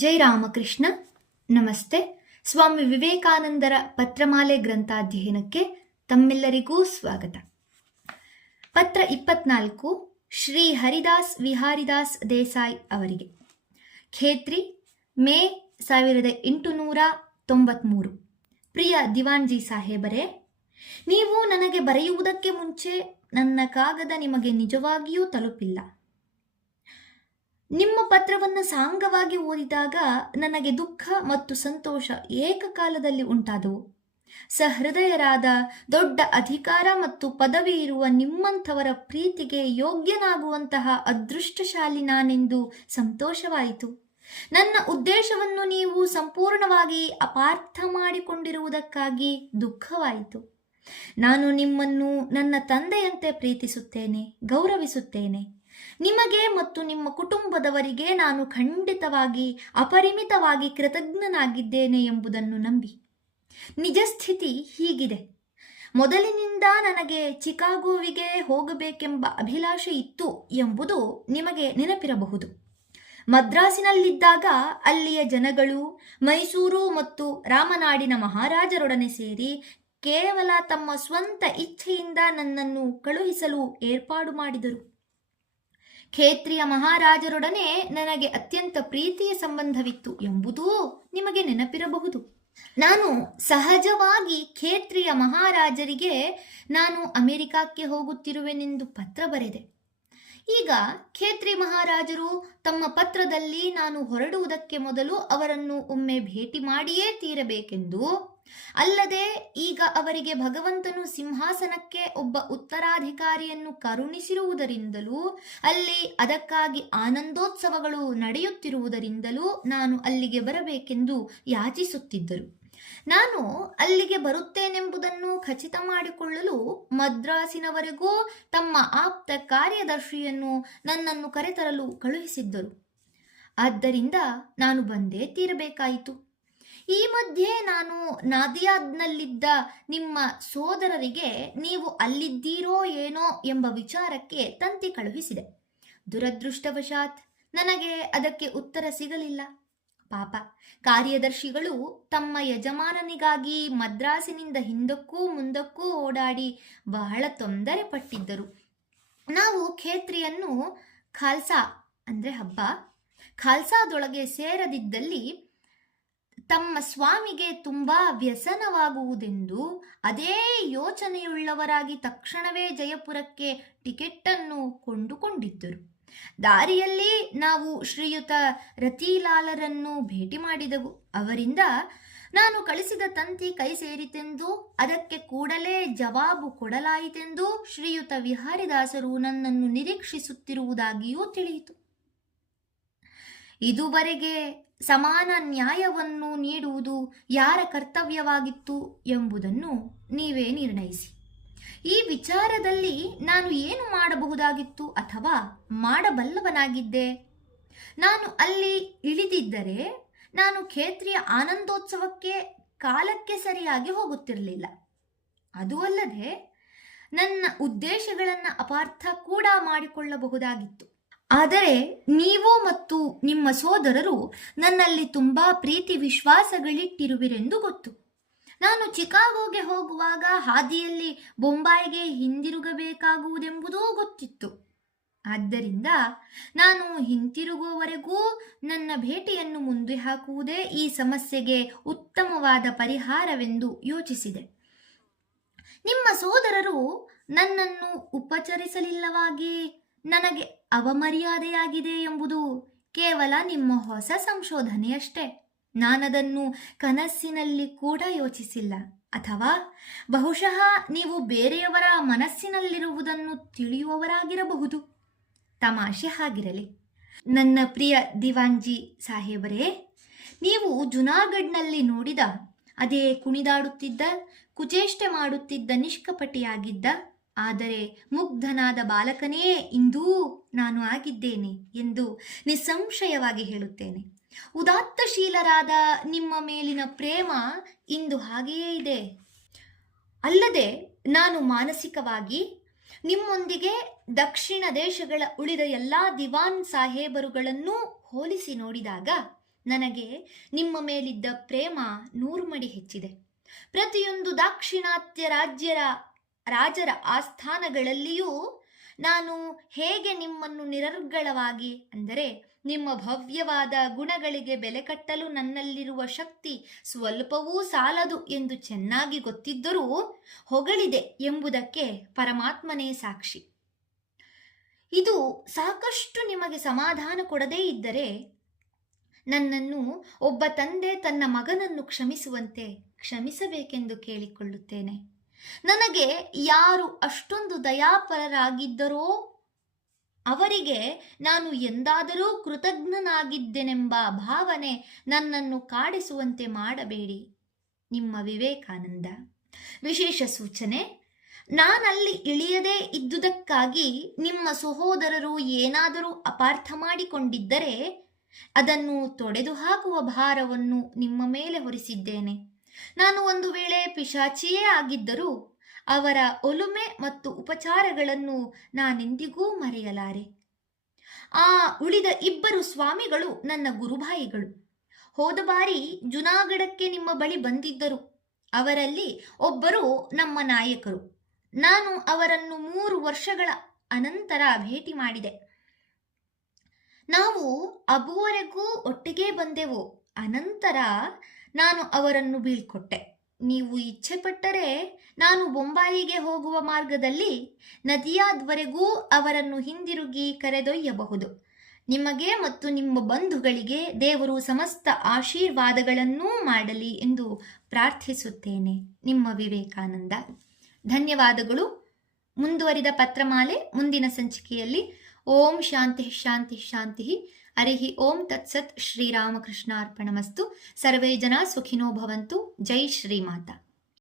ಜೈ ರಾಮಕೃಷ್ಣ. ನಮಸ್ತೆ. ಸ್ವಾಮಿ ವಿವೇಕಾನಂದರ ಪತ್ರಮಾಲೆ ಗ್ರಂಥಾಧ್ಯಯನಕ್ಕೆ ತಮ್ಮೆಲ್ಲರಿಗೂ ಸ್ವಾಗತ. ಪತ್ರ 24 ಶ್ರೀ ಹರಿದಾಸ್ ವಿಹಾರಿದಾಸ್ ದೇಸಾಯಿ ಅವರಿಗೆ. ಖೇತ್ರಿ, ಮೇ 1893. ಪ್ರಿಯ ದಿವಾನ್ಜಿ ಸಾಹೇಬರೇ, ನೀವು ನನಗೆ ಬರೆಯುವುದಕ್ಕೆ ಮುಂಚೆ ನನ್ನ ಕಾಗದ ನಿಮಗೆ ನಿಜವಾಗಿಯೂ ತಲುಪಿಲ್ಲ. ನಿಮ್ಮ ಪತ್ರವನ್ನು ಸಾಂಗವಾಗಿ ಓದಿದಾಗ ನನಗೆ ದುಃಖ ಮತ್ತು ಸಂತೋಷ ಏಕಕಾಲದಲ್ಲಿ ಉಂಟಾದವು. ಸಹೃದಯರಾದ, ದೊಡ್ಡ ಅಧಿಕಾರ ಮತ್ತು ಪದವಿ ಇರುವ ನಿಮ್ಮಂಥವರ ಪ್ರೀತಿಗೆ ಯೋಗ್ಯನಾಗುವಂತಹ ಅದೃಷ್ಟಶಾಲಿ ನಾನೆಂದು ಸಂತೋಷವಾಯಿತು. ನನ್ನ ಉದ್ದೇಶವನ್ನು ನೀವು ಸಂಪೂರ್ಣವಾಗಿ ಅಪಾರ್ಥ ಮಾಡಿಕೊಂಡಿರುವುದಕ್ಕಾಗಿ ದುಃಖವಾಯಿತು. ನಾನು ನಿಮ್ಮನ್ನು ನನ್ನ ತಂದೆಯಂತೆ ಪ್ರೀತಿಸುತ್ತೇನೆ, ಗೌರವಿಸುತ್ತೇನೆ. ನಿಮಗೆ ಮತ್ತು ನಿಮ್ಮ ಕುಟುಂಬದವರಿಗೆ ನಾನು ಖಂಡಿತವಾಗಿ ಅಪರಿಮಿತವಾಗಿ ಕೃತಜ್ಞನಾಗಿದ್ದೇನೆ ಎಂಬುದನ್ನು ನಂಬಿ. ನಿಜ ಸ್ಥಿತಿ ಹೀಗಿದೆ. ಮೊದಲಿನಿಂದ ನನಗೆ ಚಿಕಾಗೋವಿಗೆ ಹೋಗಬೇಕೆಂಬ ಅಭಿಲಾಷೆ ಇತ್ತು ಎಂಬುದು ನಿಮಗೆ ನೆನಪಿರಬಹುದು. ಮದ್ರಾಸಿನಲ್ಲಿದ್ದಾಗ ಅಲ್ಲಿಯ ಜನಗಳು ಮೈಸೂರು ಮತ್ತು ರಾಮನಾಡಿನ ಮಹಾರಾಜರೊಡನೆ ಸೇರಿ ಕೇವಲ ತಮ್ಮ ಸ್ವಂತ ಇಚ್ಛೆಯಿಂದ ನನ್ನನ್ನು ಕಳುಹಿಸಲು ಏರ್ಪಾಡು ಮಾಡಿದರು. ಖೇತ್ರಿಯ ಮಹಾರಾಜರೊಡನೆ ನನಗೆ ಅತ್ಯಂತ ಪ್ರೀತಿಯ ಸಂಬಂಧವಿತ್ತು ಎಂಬುದೂ ನಿಮಗೆ ನೆನಪಿರಬಹುದು. ನಾನು ಸಹಜವಾಗಿ ಖೇತ್ರಿಯ ಮಹಾರಾಜರಿಗೆ ನಾನು ಅಮೆರಿಕಕ್ಕೆ ಹೋಗುತ್ತಿರುವೆನೆಂದು ಪತ್ರ ಬರೆದೆ. ಈಗ ಖೇತ್ರಿ ಮಹಾರಾಜರು ತಮ್ಮ ಪತ್ರದಲ್ಲಿ ನಾನು ಹೊರಡುವುದಕ್ಕೆ ಮೊದಲು ಅವರನ್ನು ಒಮ್ಮೆ ಭೇಟಿ ಮಾಡಿಯೇ ತೀರಬೇಕೆಂದು, ಅಲ್ಲದೆ ಈಗ ಅವರಿಗೆ ಭಗವಂತನು ಸಿಂಹಾಸನಕ್ಕೆ ಒಬ್ಬ ಉತ್ತರಾಧಿಕಾರಿಯನ್ನು ಕರುಣಿಸಿರುವುದರಿಂದಲೂ ಅಲ್ಲಿ ಅದಕ್ಕಾಗಿ ಆನಂದೋತ್ಸವಗಳು ನಡೆಯುತ್ತಿರುವುದರಿಂದಲೂ ನಾನು ಅಲ್ಲಿಗೆ ಬರಬೇಕೆಂದು ಯಾಚಿಸುತ್ತಿದ್ದರು. ನಾನು ಅಲ್ಲಿಗೆ ಬರುತ್ತೇನೆಂಬುದನ್ನು ಖಚಿತ ಮಾಡಿಕೊಳ್ಳಲು ಮದ್ರಾಸಿನವರೆಗೂ ತಮ್ಮ ಆಪ್ತ ಕಾರ್ಯದರ್ಶಿಯನ್ನು ನನ್ನನ್ನು ಕರೆತರಲು ಕಳುಹಿಸಿದ್ದರು. ಆದ್ದರಿಂದ ನಾನು ಬಂದೇ ತೀರಬೇಕಾಯಿತು. ಈ ಮಧ್ಯೆ ನಾನು ನಾದಿಯಾದ್ನಲ್ಲಿದ್ದ ನಿಮ್ಮ ಸೋದರರಿಗೆ ನೀವು ಅಲ್ಲಿದ್ದೀರೋ ಏನೋ ಎಂಬ ವಿಚಾರಕ್ಕೆ ತಂತಿ ಕಳುಹಿಸಿದೆ. ದುರದೃಷ್ಟವಶಾತ್ ನನಗೆ ಅದಕ್ಕೆ ಉತ್ತರ ಸಿಗಲಿಲ್ಲ. ಪಾಪ, ಕಾರ್ಯದರ್ಶಿಗಳು ತಮ್ಮ ಯಜಮಾನನಿಗಾಗಿ ಮದ್ರಾಸಿನಿಂದ ಹಿಂದಕ್ಕೂ ಮುಂದಕ್ಕೂ ಓಡಾಡಿ ಬಹಳ ತೊಂದರೆ ಪಟ್ಟಿದ್ದರು. ನಾವು ಖೇತ್ರಿಯನ್ನು ಖಾಲ್ಸಾದೊಳಗೆ ಸೇರದಿದ್ದಲ್ಲಿ ತಮ್ಮ ಸ್ವಾಮಿಗೆ ತುಂಬಾ ವ್ಯಸನವಾಗುವುದೆಂದು ಅದೇ ಯೋಚನೆಯುಳ್ಳವರಾಗಿ ತಕ್ಷಣವೇ ಜಯಪುರಕ್ಕೆ ಟಿಕೆಟ್ಟನ್ನು ಕೊಂಡುಕೊಂಡಿದ್ದರು. ದಾರಿಯಲ್ಲಿ ನಾವು ಶ್ರೀಯುತ ರತಿಲಾಲರನ್ನು ಭೇಟಿ ಮಾಡಿದೆವು. ಅವರಿಂದ ನಾನು ಕಳಿಸಿದ ತಂತಿ ಕೈ ಸೇರಿತೆಂದು, ಅದಕ್ಕೆ ಕೂಡಲೇ ಜವಾಬು ಕೊಡಲಾಯಿತೆಂದು ಶ್ರೀಯುತ ವಿಹಾರಿದಾಸರು ನನ್ನನ್ನು ನಿರೀಕ್ಷಿಸುತ್ತಿರುವುದಾಗಿಯೂ ತಿಳಿಯಿತು. ಇದುವರೆಗೆ ಸಮಾನ ನ್ಯಾಯವನ್ನು ನೀಡುವುದು ಯಾರ ಕರ್ತವ್ಯವಾಗಿತ್ತು ಎಂಬುದನ್ನು ನೀವೇ ನಿರ್ಣಯಿಸಿ. ಈ ವಿಚಾರದಲ್ಲಿ ನಾನು ಏನು ಮಾಡಬಹುದಾಗಿತ್ತು ಅಥವಾ ಮಾಡಬಲ್ಲವನಾಗಿದ್ದೆ? ನಾನು ಅಲ್ಲಿ ಇಳಿದಿದ್ದರೆ ನಾನು ಖೇತ್ರಿಯ ಆನಂದೋತ್ಸವಕ್ಕೆ ಕಾಲಕ್ಕೆ ಸರಿಯಾಗಿ ಹೋಗುತ್ತಿರಲಿಲ್ಲ. ಅದು ಅಲ್ಲದೆ ನನ್ನ ಉದ್ದೇಶಗಳನ್ನು ಅಪಾರ್ಥ ಕೂಡ ಮಾಡಿಕೊಳ್ಳಬಹುದಾಗಿತ್ತು. ಆದರೆ ನೀವು ಮತ್ತು ನಿಮ್ಮ ಸೋದರರು ನನ್ನಲ್ಲಿ ತುಂಬಾ ಪ್ರೀತಿ ವಿಶ್ವಾಸಗಳಿಟ್ಟಿರುವಿರೆಂದು ಗೊತ್ತು. ನಾನು ಚಿಕಾಗೋಗೆ ಹೋಗುವಾಗ ಹಾದಿಯಲ್ಲಿ ಬೊಂಬಾಯಿಗೆ ಹಿಂದಿರುಗಬೇಕಾಗುವುದೆಂಬುದೂ ಗೊತ್ತಿತ್ತು. ಆದ್ದರಿಂದ ನಾನು ಹಿಂತಿರುಗುವವರೆಗೂ ನನ್ನ ಭೇಟಿಯನ್ನು ಮುಂದೆ ಹಾಕುವುದೇ ಈ ಸಮಸ್ಯೆಗೆ ಉತ್ತಮವಾದ ಪರಿಹಾರವೆಂದು ಯೋಚಿಸಿದೆ. ನಿಮ್ಮ ಸೋದರರು ನನ್ನನ್ನು ಉಪಚರಿಸಲಿಲ್ಲವಾಗಿ ನನಗೆ ಅವಮರ್ಯಾದೆಯಾಗಿದೆ ಎಂಬುದು ಕೇವಲ ನಿಮ್ಮ ಹೊಸ ಸಂಶೋಧನೆಯಷ್ಟೇ. ನಾನದನ್ನು ಕನಸಿನಲ್ಲಿ ಕೂಡ ಯೋಚಿಸಿಲ್ಲ. ಅಥವಾ ಬಹುಶಃ ನೀವು ಬೇರೆಯವರ ಮನಸ್ಸಿನಲ್ಲಿರುವುದನ್ನು ತಿಳಿಯುವವರಾಗಿರಬಹುದು. ತಮಾಷೆ ಹಾಗಿರಲಿ. ನನ್ನ ಪ್ರಿಯ ದಿವಾನ್ಜಿ ಸಾಹೇಬರೇ, ನೀವು ಜುನಾಗಢ್ನಲ್ಲಿ ನೋಡಿದ ಅದೇ ಕುಣಿದಾಡುತ್ತಿದ್ದ, ಕುಚೇಷ್ಟೆ ಮಾಡುತ್ತಿದ್ದ, ನಿಷ್ಕಪಟಿಯಾಗಿದ್ದ, ಆದರೆ ಮುಗ್ಧನಾದ ಬಾಲಕನೇ ಇಂದೂ ನಾನು ಆಗಿದ್ದೇನೆ ಎಂದು ನಿಸ್ಸಂಶಯವಾಗಿ ಹೇಳುತ್ತೇನೆ. ಉದಾತ್ತಶೀಲರಾದ ನಿಮ್ಮ ಮೇಲಿನ ಪ್ರೇಮ ಇಂದು ಹಾಗೆಯೇ ಇದೆ. ಅಲ್ಲದೆ ನಾನು ಮಾನಸಿಕವಾಗಿ ನಿಮ್ಮೊಂದಿಗೆ ದಕ್ಷಿಣ ದೇಶಗಳ ಉಳಿದ ಎಲ್ಲ ದಿವಾನ್ ಸಾಹೇಬರುಗಳನ್ನೂ ಹೋಲಿಸಿ ನೋಡಿದಾಗ ನನಗೆ ನಿಮ್ಮ ಮೇಲಿದ್ದ ಪ್ರೇಮ 100 ಮಡಿ ಹೆಚ್ಚಿದೆ. ಪ್ರತಿಯೊಂದು ದಾಕ್ಷಿಣಾತ್ಯ ರಾಜರ ಆಸ್ಥಾನಗಳಲ್ಲಿಯೂ ನಾನು ಹೇಗೆ ನಿಮ್ಮನ್ನು ನಿರರ್ಗಳವಾಗಿ, ಅಂದರೆ ನಿಮ್ಮ ಭವ್ಯವಾದ ಗುಣಗಳಿಗೆ ಬೆಲೆ ಕಟ್ಟಲು ನನ್ನಲ್ಲಿರುವ ಶಕ್ತಿ ಸ್ವಲ್ಪವೂ ಸಾಲದು ಎಂದು ಚೆನ್ನಾಗಿ ಗೊತ್ತಿದ್ದರೂ ಹೊಗಳಿದೆ ಎಂಬುದಕ್ಕೆ ಪರಮಾತ್ಮನೇ ಸಾಕ್ಷಿ. ಇದು ಸಾಕಷ್ಟು ನಿಮಗೆ ಸಮಾಧಾನ ಕೊಡದೇ ಇದ್ದರೆ ನನ್ನನ್ನು ಒಬ್ಬ ತಂದೆ ತನ್ನ ಮಗನನ್ನು ಕ್ಷಮಿಸುವಂತೆ ಕ್ಷಮಿಸಬೇಕೆಂದು ಕೇಳಿಕೊಳ್ಳುತ್ತೇನೆ. ನನಗೆ ಯಾರು ಅಷ್ಟೊಂದು ದಯಾಪರರಾಗಿದ್ದರೋ ಅವರಿಗೆ ನಾನು ಎಂದಾದರೂ ಕೃತಜ್ಞನಾಗಿದ್ದೆನೆಂಬ ಭಾವನೆ ನನ್ನನ್ನು ಕಾಡಿಸುವಂತೆ ಮಾಡಬೇಡಿ. ನಿಮ್ಮ ವಿವೇಕಾನಂದ. ವಿಶೇಷ ಸೂಚನೆ: ನಾನಲ್ಲಿ ಇಳಿಯದೇ ಇದ್ದುದಕ್ಕಾಗಿ ನಿಮ್ಮ ಸಹೋದರರು ಏನಾದರೂ ಅಪಾರ್ಥ ಮಾಡಿಕೊಂಡಿದ್ದರೆ ಅದನ್ನು ತೊಡೆದು ಹಾಕುವ ಭಾರವನ್ನು ನಿಮ್ಮ ಮೇಲೆ ಹೊರಿಸಿದ್ದೇನೆ. ನಾನು ಒಂದು ವೇಳೆ ಪಿಶಾಚಿಯೇ ಆಗಿದ್ದರೂ ಅವರ ಒಲುಮೆ ಮತ್ತು ಉಪಚಾರಗಳನ್ನು ನಾನೆಂದಿಗೂ ಮರೆಯಲಾರೆ. ಆ ಉಳಿದ 2 ಸ್ವಾಮಿಗಳು ನನ್ನ ಗುರುಭಾಯಿಗಳು. ಹೋದ ಬಾರಿ ಜುನಾಗಢಕ್ಕೆ ನಿಮ್ಮ ಬಳಿ ಬಂದಿದ್ದರು. ಅವರಲ್ಲಿ ಒಬ್ಬರು ನಮ್ಮ ನಾಯಕರು. ನಾನು ಅವರನ್ನು 3 ವರ್ಷಗಳ ಅನಂತರ ಭೇಟಿ ಮಾಡಿದೆ. ನಾವು ಅಗುವರೆಗೂ ಒಟ್ಟಿಗೆ ಬಂದೆವು. ಅನಂತರ ನಾನು ಅವರನ್ನು ಬೀಳ್ಕೊಟ್ಟೆ. ನೀವು ಇಚ್ಛೆ ಪಟ್ಟರೆ ನಾನು ಬೊಂಬಾಯಿಗೆ ಹೋಗುವ ಮಾರ್ಗದಲ್ಲಿ ನದಿಯಾದ್ವರೆಗೂ ಅವರನ್ನು ಹಿಂದಿರುಗಿ ಕರೆದೊಯ್ಯಬಹುದು. ನಿಮಗೆ ಮತ್ತು ನಿಮ್ಮ ಬಂಧುಗಳಿಗೆ ದೇವರು ಸಮಸ್ತ ಆಶೀರ್ವಾದಗಳನ್ನೂ ಮಾಡಲಿ ಎಂದು ಪ್ರಾರ್ಥಿಸುತ್ತೇನೆ. ನಿಮ್ಮ ವಿವೇಕಾನಂದ. ಧನ್ಯವಾದಗಳು. ಮುಂದುವರಿದ ಪತ್ರಮಾಲೆ ಮುಂದಿನ ಸಂಚಿಕೆಯಲ್ಲಿ. ಓಂ ಶಾಂತಿ ಶಾಂತಿ ಶಾಂತಿ. ಹರಿ ಓಂ ತತ್ಸತ್. ಶ್ರೀರಾಮಕೃಷ್ಣಾರ್ಪಣಮಸ್ತು. ಸರ್ವೇ ಜನ ಸುಖಿನೋ ಭವಂತು. ಜೈ ಶ್ರೀಮಾತಾ.